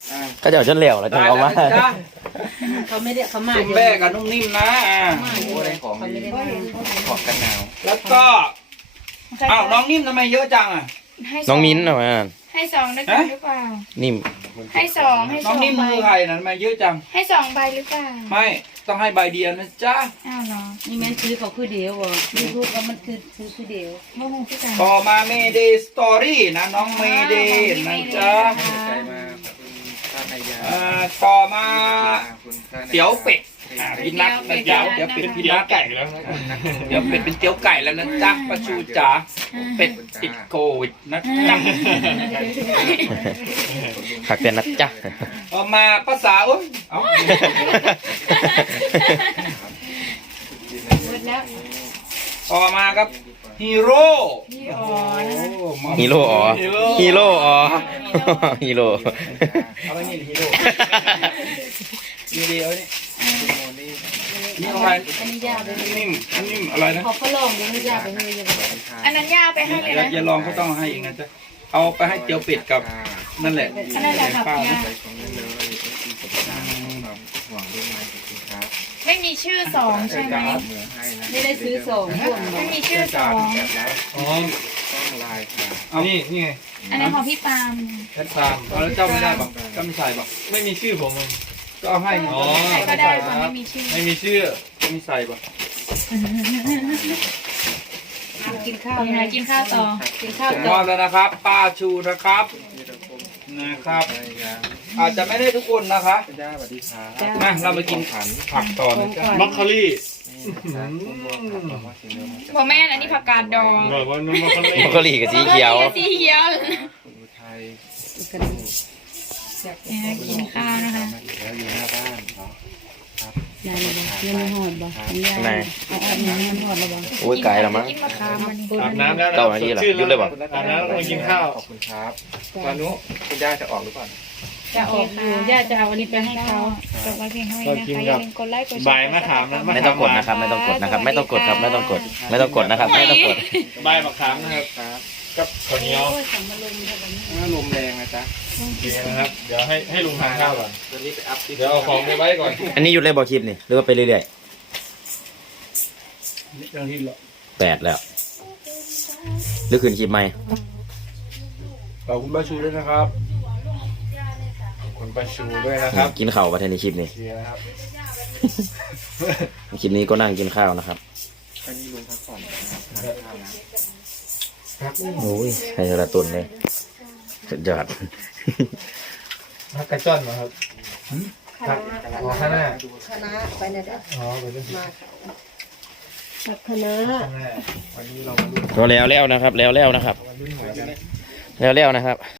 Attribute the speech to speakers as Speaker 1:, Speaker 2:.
Speaker 1: ก็จะเอาจนเหลวแล้วจังเอามา
Speaker 2: เขาไม่ได้เขามา
Speaker 3: จุ่มแม่กับนุ่มนิ่มนะ
Speaker 2: โอ้ยของดีขอบกันหนาว
Speaker 3: แล้วก็อ้าวน้องนิ่มทำไมเยอะจังอ่ะ
Speaker 1: น้องมิ้นท์เอามา
Speaker 4: ให้สองได้กันหรือเปล่า
Speaker 1: นิ่ม
Speaker 4: ให้สองให้
Speaker 3: น้
Speaker 4: ส
Speaker 3: อ
Speaker 4: องง
Speaker 3: นิ่ม
Speaker 4: ใบ
Speaker 3: มือใครนะทำไมเยอะจัง
Speaker 4: ให้สองใบหรือเปล่า
Speaker 3: ไม่ต้องให้ใบเดียวนะจ๊ะ
Speaker 4: อ้าวเหรอ
Speaker 2: นี่แม่ซื้อเขาคือเดียวอ่ะยูทูบก็มันคือซื้อคือเดียว
Speaker 4: โมโหพี่กัน
Speaker 3: ต่อมาเมเดย์สตอรี่นะน้องเมเดย์นะจ๊ะต่อมาเตี๋ยวเป็ดพี่นัทนะจ๊ะเตี๋ยวเป็ดพี่นัทไก่แล้วเดี๋ยวเป็ดเป็นเตี๋ยวไก่แล้วนะจ๊ะป้าชูจ๋าเป็ดติดโควิดนะจ๊ะ
Speaker 1: ผักเป็นนัดจ้ะ
Speaker 3: ต่อมาภาษาโอ้ยเอา
Speaker 4: หมดแล้ว
Speaker 3: ต่อมาครับฮีโร่
Speaker 4: พี่อ๋อนะ
Speaker 1: ฮีโร่อ๋อฮีโร่อ๋อฮีโร่
Speaker 3: เอาไปนี่ฮีโร่มีเดียวนี่นี่อะไร
Speaker 2: อันนี้ยากเลย
Speaker 3: นิ่มนิ่มอะไรนะ
Speaker 2: เขาลองดูไม่ยากเลยยังไง
Speaker 4: อันนั้นย่าไปให้เลยนะ
Speaker 3: อย่าลองเขาต้องให้เองนะจ๊ะเอาไปให้เตี๋ยวเป็ดกับนั่นแหละ
Speaker 4: อันนั้นแหละค่ะพี่ย่าไม่มีชื่อสองใช่ไหม
Speaker 2: ไม่ได้ซื้อส่งพวก
Speaker 4: ไม่มีชื่อสอง
Speaker 5: อ๋อ
Speaker 3: เอา
Speaker 5: นี่ไง
Speaker 4: อันนั้นของพี่ปาล์ม
Speaker 5: แคทตาม
Speaker 3: เอาแล้วเจ้าไม่ได้บอกเจ้าไม่ใส่บอก
Speaker 5: ไม่มีชื่อผมอ่ะ
Speaker 3: ก็เอาให้
Speaker 5: อ๋อ
Speaker 4: ใครก็ได้คนไม่มีชื่อ
Speaker 5: ไม่มีชื่อ
Speaker 3: ไม่ใส่บอก
Speaker 2: กินข้าว
Speaker 4: ของไหนกินข้าวต่อ
Speaker 2: กินข้าว
Speaker 3: ม
Speaker 2: ต่อ
Speaker 3: อบแล้วนะครับป้าชูนะครับอาจจะไม่ได้ทุกคนนะคะมาเรามากินผักต่อนะจ๊ะ
Speaker 5: มัคคารี่
Speaker 4: บอกแม่อันนี้ผักกาดดอง
Speaker 5: บอกว่ามัคคารี่
Speaker 1: มะกะหรี่กับสีเขียว
Speaker 4: สีเขียวกินข้าวนะคะ
Speaker 2: ยายยังไม่หอดบ่ยาย
Speaker 1: ไหน
Speaker 2: เอาออกมาไม่หอดแล้วบ่
Speaker 1: โอ้ยไก่แล้วมั้ง
Speaker 4: กินมะขามมัน
Speaker 5: อาบน้ำแล้ว
Speaker 1: เก้านาทีเหรอ
Speaker 5: ชื่
Speaker 1: หยุดเลยเหรอ
Speaker 5: อาบน้ำแล้วมากินข้าว
Speaker 6: ขอบคุณครับตอนนู้คุณย่าจะออกหรือเปล่า
Speaker 2: จะออกอยู่ย่าจะเอาอันนี้ไปให้เขา
Speaker 4: จบไว้เพียงเท่านี้นะคะอย่าลืมกดไลค์กดแชร์
Speaker 5: ใบมะขามนะ
Speaker 1: ไม่ต้องกดนะครับ ไม่ต้องกดนะครับ ไม่ต้องกดครับ ไม่ต้องกด ไม่ต้องกดนะครับ ไม่ต้องกด
Speaker 5: ใบมะขามนะครับกับข้าวเหนียว
Speaker 6: ลมแรงนะจ๊ะ
Speaker 5: โอเคนะครับ เดี๋ยวให้ลุงทานข้าวก่อน
Speaker 6: ตอนนี้ไปอัพที่
Speaker 5: เดี๋ยวเอาของไปไว้ก่อน
Speaker 1: อันนี้หยุดเลยบอกคลิปนี่หรือว่าไปเรื่อย
Speaker 3: เรื่องที่เรา
Speaker 1: ๆ8แล้วหรือคืนคลิปไหม
Speaker 3: ขอบคุณป้าชูด้วยนะครับ
Speaker 5: ขอบคุณป้าชูด้วยนะครับ
Speaker 1: กินข้าวประเทศในคลิปนี้
Speaker 5: โอเคนะครับ
Speaker 1: คลิปนี้ก็นั่งกินข้าวนะครับ
Speaker 6: อันนี้ลุงพักผ่อนนะครับ
Speaker 1: โอ้ยให้กระตุนเลยสุดยอด
Speaker 5: พักกระจ้อนมาครับพักอ๋อข้างหน้า
Speaker 2: คณะไปไหนได้
Speaker 5: อ๋อไปด้วย
Speaker 2: มาค่ะคณะ
Speaker 5: ข้างหน้า
Speaker 6: วันนี้เรามาลุ้น
Speaker 1: ก็แล้วนะครับ แล้วนะครับ
Speaker 6: วันลุ้นหวยกัน
Speaker 1: แล้วนะครับ